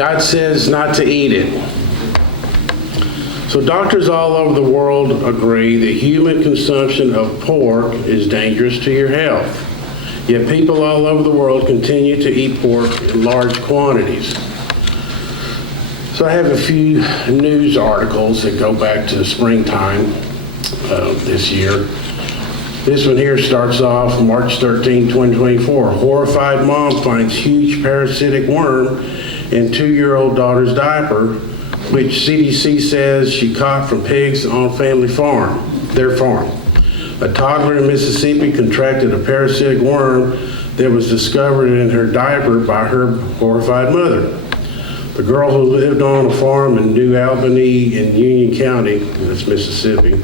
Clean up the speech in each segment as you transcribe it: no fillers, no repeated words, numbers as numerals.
God says not to eat it. So doctors all over the world agree that human consumption of pork is dangerous to your health. Yet people all over the world continue to eat pork in large quantities. So I have a few news articles that go back to springtime this year. This one here starts off March 13, 2024. Horrified mom finds huge parasitic worm in 2-year-old daughter's diaper, which CDC says she caught from pigs on family farm, their farm. A toddler in Mississippi contracted a parasitic worm that was discovered in her diaper by her horrified mother. The girl who lived on a farm in New Albany in Union County, that's Mississippi,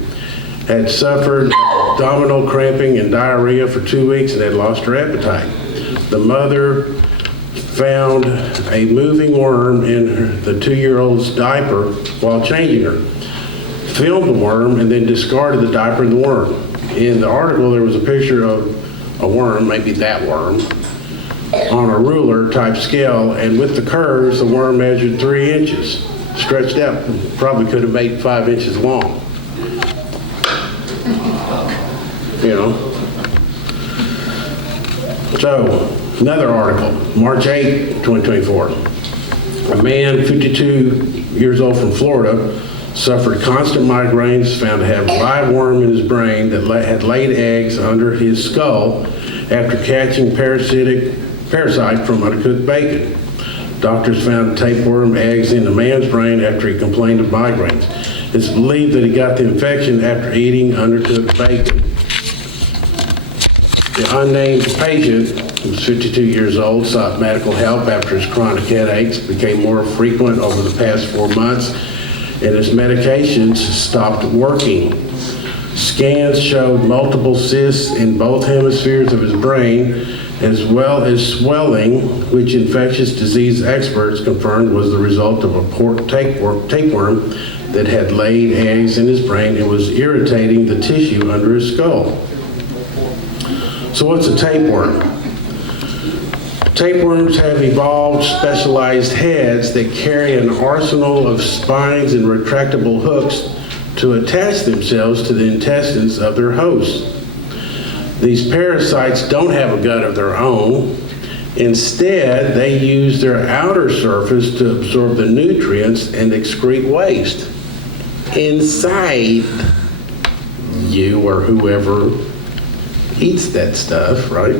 had suffered abdominal cramping and diarrhea for 2 weeks and had lost her appetite. The mother found a moving worm in the 2-year-old's diaper while changing her, filmed the worm, and then discarded the diaper and the worm. In the article, there was a picture of a worm, maybe that worm, on a ruler type scale, and with the curves, the worm measured 3 inches. Stretched out, probably could have made 5 inches long. You know. So, another article, March 8, 2024. A man, 52 years old from Florida, suffered constant migraines, found to have a live worm in his brain that had laid eggs under his skull after catching parasite from uncooked bacon. Doctors found tapeworm eggs in the man's brain after he complained of migraines. It's believed that he got the infection after eating undercooked bacon. The unnamed patient, who was 52 years old, sought medical help after his chronic headaches became more frequent over the past 4 months, and his medications stopped working. Scans showed multiple cysts in both hemispheres of his brain, as well as swelling, which infectious disease experts confirmed was the result of a pork tapeworm that had laid eggs in his brain and was irritating the tissue under his skull. So what's a tapeworm? Tapeworms have evolved specialized heads that carry an arsenal of spines and retractable hooks to attach themselves to the intestines of their hosts. These parasites don't have a gut of their own. Instead, they use their outer surface to absorb the nutrients and excrete waste inside you or whoever eats that stuff, right?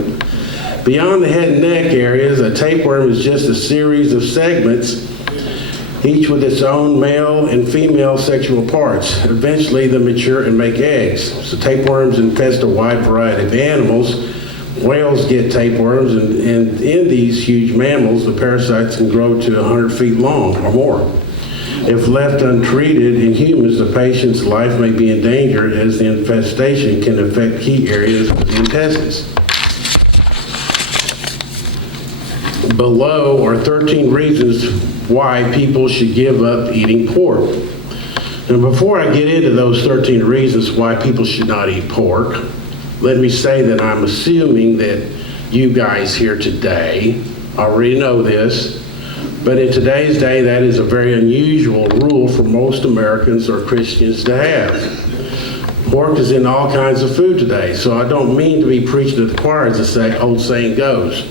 Beyond the head and neck areas, a tapeworm is just a series of segments, each with its own male and female sexual parts. Eventually, they mature and make eggs. So tapeworms infest a wide variety of animals. Whales get tapeworms, and in these huge mammals, the parasites can grow to 100 feet long or more. If left untreated in humans, the patient's life may be in danger as the infestation can affect key areas of the intestines. Below are 13 reasons why people should give up eating pork. And before I get into those 13 reasons why people should not eat pork, let me say that I'm assuming that you guys here today already know this, but in today's day, that is a very unusual rule for most Americans or Christians to have. Pork is in all kinds of food today, so I don't mean to be preaching to the choir, as the old saying goes.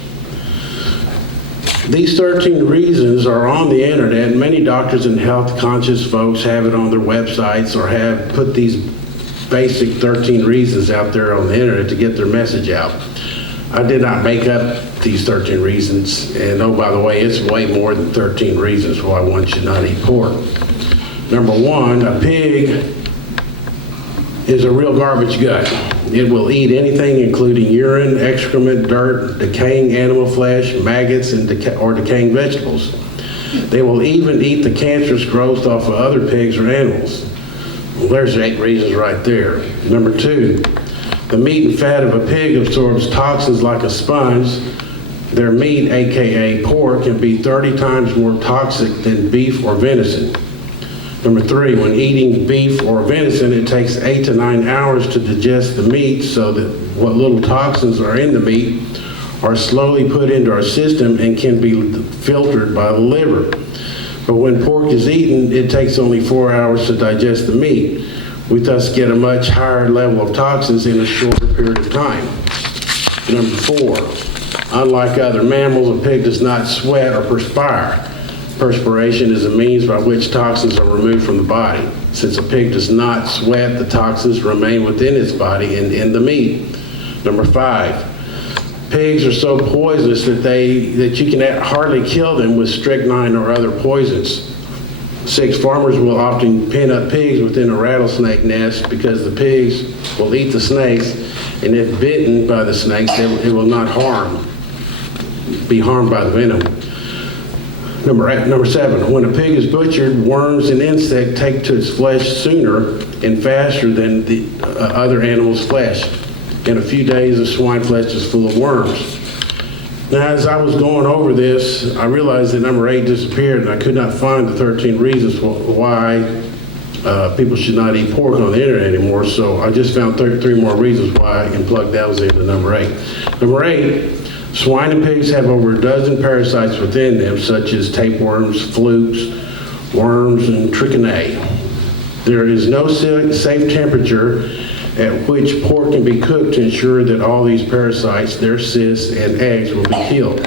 These 13 reasons are on the internet, and many doctors and health-conscious folks have it on their websites or have put these basic 13 reasons out there on the internet to get their message out. I did not make up these 13 reasons, and oh, by the way, it's way more than 13 reasons why one should not eat pork. Number one, a pig is a real garbage gut. It will eat anything including urine, excrement, dirt, decaying animal flesh, maggots, or decaying vegetables. They will even eat the cancerous growth off of other pigs or animals. Well, there's 8 reasons right there. Number 2, the meat and fat of a pig absorbs toxins like a sponge. Their meat, aka pork, can be 30 times more toxic than beef or venison. Number 3, when eating beef or venison, it takes 8 to 9 hours to digest the meat, so that what little toxins are in the meat are slowly put into our system and can be filtered by the liver. But when pork is eaten, it takes only 4 hours to digest the meat. We thus get a much higher level of toxins in a shorter period of time. Number 4, unlike other mammals, a pig does not sweat or perspire. Perspiration is a means by which toxins are removed from the body. Since a pig does not sweat, the toxins remain within its body and in the meat. Number 5, pigs are so poisonous that you can hardly kill them with strychnine or other poisons. 6, farmers will often pin up pigs within a rattlesnake nest because the pigs will eat the snakes, and if bitten by the snakes, it will not be harmed by the venom. Number 7, when a pig is butchered, worms and insects take to its flesh sooner and faster than the other animal's flesh. In a few days, the swine flesh is full of worms. Now, as I was going over this, I realized that number 8 disappeared, and I could not find the 13 reasons why people should not eat pork on the internet anymore, so I just found 3 more reasons why and plugged those into number 8. Number 8, swine and pigs have over a dozen parasites within them, such as tapeworms, flukes, worms, and trichinae. There is no safe temperature at which pork can be cooked to ensure that all these parasites, their cysts, and eggs will be killed.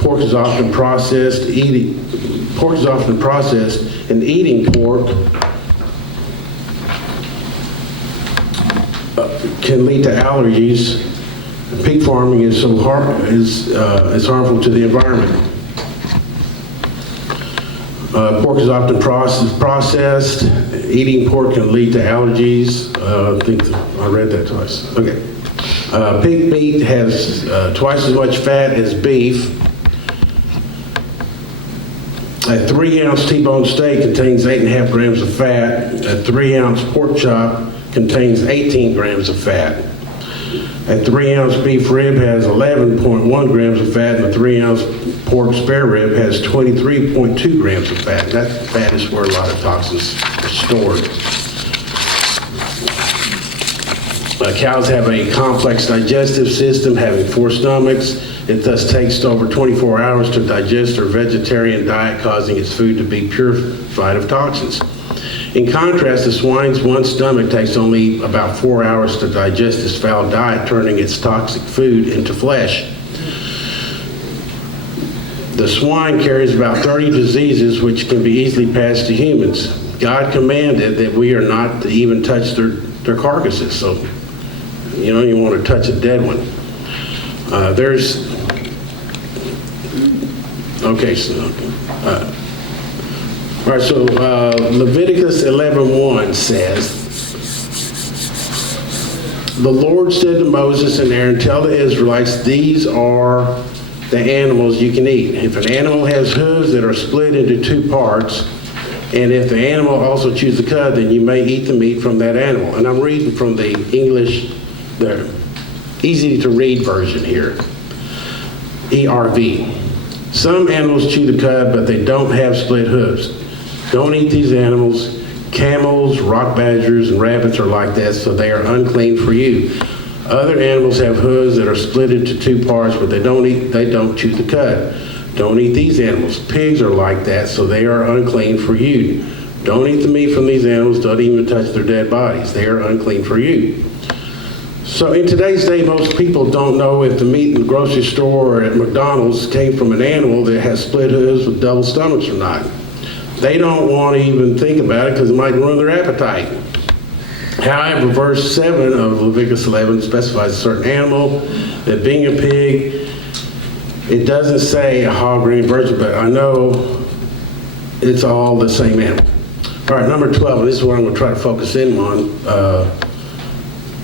Pork is often processed, and eating pork can lead to allergies. Pig farming is harmful to the environment. Pork is often processed. Eating pork can lead to allergies. I think I read that twice. Okay. Pig meat has twice as much fat as beef. A 3-ounce T-bone steak contains 8.5 grams of fat. A 3-ounce pork chop contains 18 grams of fat. A 3-ounce beef rib has 11.1 grams of fat, and a 3-ounce pork spare rib has 23.2 grams of fat. That fat is where a lot of toxins are stored. Cows have a complex digestive system, having 4 stomachs. It thus takes over 24 hours to digest their vegetarian diet, causing its food to be purified of toxins. In contrast, the swine's one stomach takes only about 4 hours to digest this foul diet, turning its toxic food into flesh. The swine carries about 30 diseases which can be easily passed to humans. God commanded that we are not to even touch their carcasses, so you don't even want to touch a dead one. Leviticus 11:1 says, "The Lord said to Moses and Aaron, tell the Israelites, these are the animals you can eat. If an animal has hooves that are split into 2 parts, and if the animal also chews the cud, then you may eat the meat from that animal." And I'm reading from the English, the easy to read version here, ERV. "Some animals chew the cud, but they don't have split hooves. Don't eat these animals. Camels, rock badgers, and rabbits are like that, so they are unclean for you. Other animals have hooves that are split into 2 parts, but they don't chew the cud. Don't eat these animals. Pigs are like that, so they are unclean for you. Don't eat the meat from these animals. Don't even touch their dead bodies. They are unclean for you." So in today's day, most people don't know if the meat in the grocery store or at McDonald's came from an animal that has split hooves with double stomachs or not. They don't want to even think about it because it might ruin their appetite. However, verse 7 of Leviticus 11 specifies a certain animal, that being a pig, it doesn't say a hog or any virgin, but I know it's all the same animal. All right, number 12, and this is what I'm going to try to focus in on,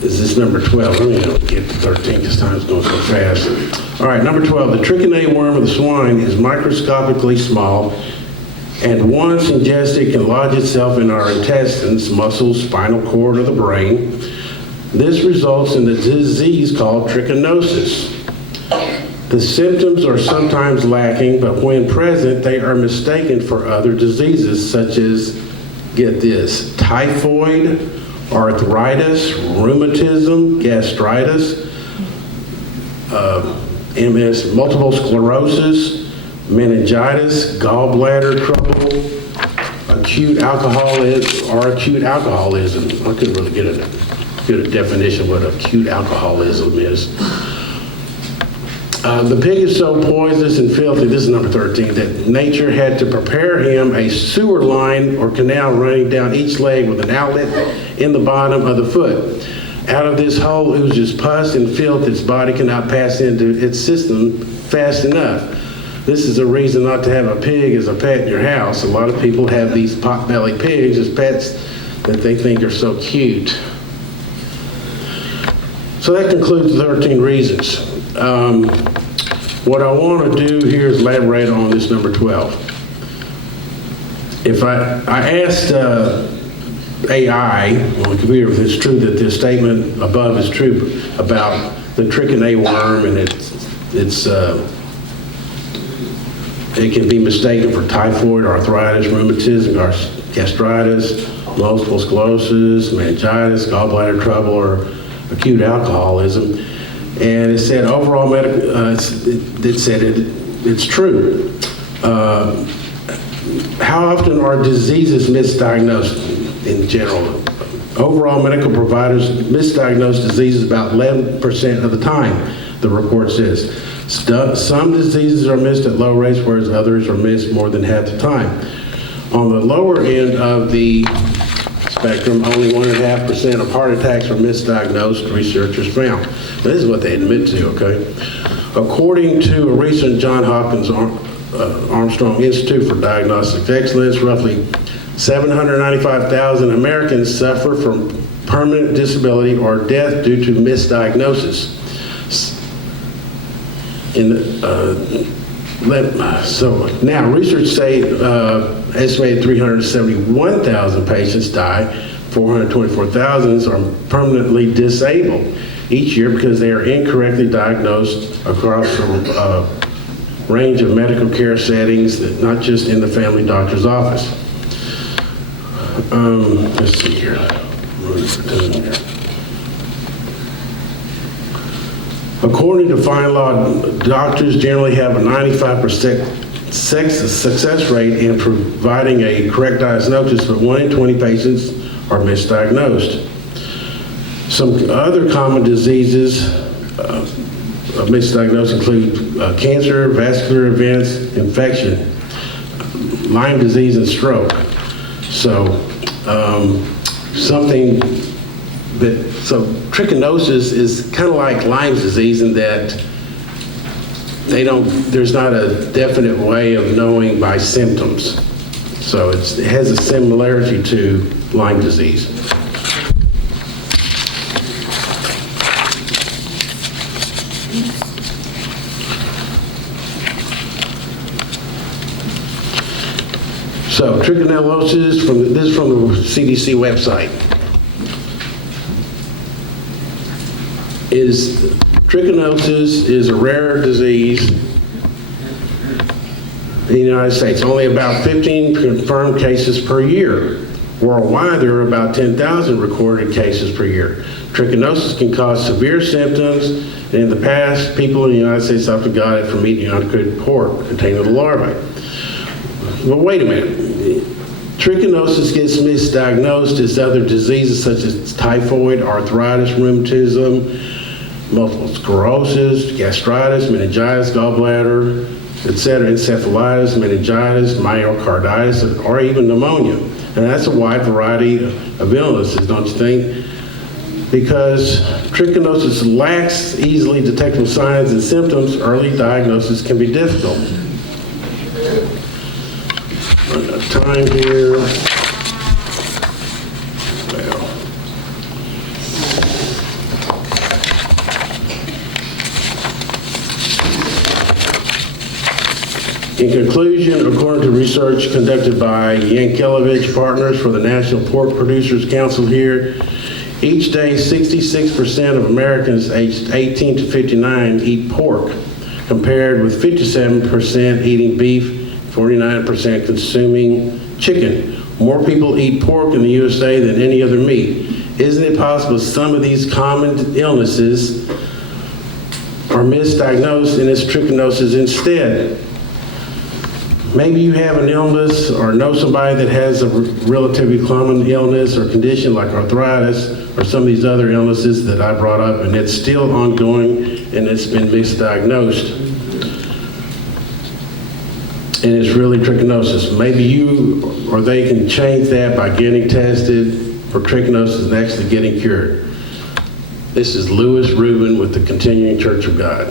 is this number 12. Let me get to 13 because time's going so fast. All right, number 12, the trichinae worm of the swine is microscopically small, and once ingested can lodge itself in our intestines, muscles, spinal cord, or the brain. This results in the disease called trichinosis. The symptoms are sometimes lacking, but when present, they are mistaken for other diseases such as, get this, typhoid, arthritis, rheumatism, gastritis, MS, multiple sclerosis, meningitis, gallbladder trouble, acute alcoholism. I couldn't really get a definition of what acute alcoholism is. The pig is so poisonous and filthy, this is number 13, that nature had to prepare him a sewer line or canal running down each leg with an outlet in the bottom of the foot. Out of this hole oozes pus and filth its body cannot pass into its system fast enough. This is a reason not to have a pig as a pet in your house. A lot of people have these pot-bellied pigs as pets that they think are so cute. So that concludes the 13 reasons. What I want to do here is elaborate on this number 12. If I asked AI on the computer if it's true that this statement above is true about the trichinae worm and it can be mistaken for typhoid, arthritis, rheumatism, gastritis, multiple sclerosis, meningitis, gallbladder trouble, or acute alcoholism. And it said overall medical, it said it's true. How often are diseases misdiagnosed in general? Overall medical providers misdiagnose diseases about 11% of the time, the report says. Some diseases are missed at low rates, whereas others are missed more than half the time. On the lower end of the spectrum, only 1.5% of heart attacks are misdiagnosed, researchers found. This is what they admit to, okay? According to a recent Johns Hopkins Armstrong Institute for Diagnostic Excellence, roughly 795,000 Americans suffer from permanent disability or death due to misdiagnosis. So now research say estimated 371,000 patients die, 424,000 are permanently disabled each year because they are incorrectly diagnosed across a range of medical care settings, that not just in the family doctor's office. Let's see here. According to fine law, doctors generally have a 95% success rate in providing a correct diagnosis, but 1 in 20 patients are misdiagnosed. Some other common diseases misdiagnosed include cancer, vascular events, infection, Lyme disease, and stroke. So so trichinosis is kind of like Lyme's disease in that there's not a definite way of knowing by symptoms. So it has a similarity to Lyme disease. So trichinosis, this is from the CDC website. Trichinosis is a rare disease in the United States. Only about 15 confirmed cases per year. Worldwide, there are about 10,000 recorded cases per year. Trichinosis can cause severe symptoms, and in the past, people in the United States often got it from eating uncooked pork containing the larvae. But wait a minute. Trichinosis gets misdiagnosed as other diseases such as typhoid, arthritis, rheumatism, multiple sclerosis, gastritis, meningitis, gallbladder, etc., encephalitis, meningitis, myocarditis, or even pneumonia. And that's a wide variety of illnesses, don't you think? Because trichinosis lacks easily detectable signs and symptoms, early diagnosis can be difficult. Run out of time here. In conclusion, according to research conducted by Yankelevich Partners for the National Pork Producers Council here, each day 66% of Americans aged 18 to 59 eat pork, compared with 57% eating beef, 49% consuming chicken. More people eat pork in the USA than any other meat. Isn't it possible some of these common illnesses are are misdiagnosed and it's trichinosis instead. Maybe you have an illness or know somebody that has a relatively common illness or condition like arthritis or some of these other illnesses that I brought up, and it's still ongoing and it's been misdiagnosed. And it's really trichinosis. Maybe you or they can change that by getting tested for trichinosis and actually getting cured. This is Rubin with the Continuing Church of God.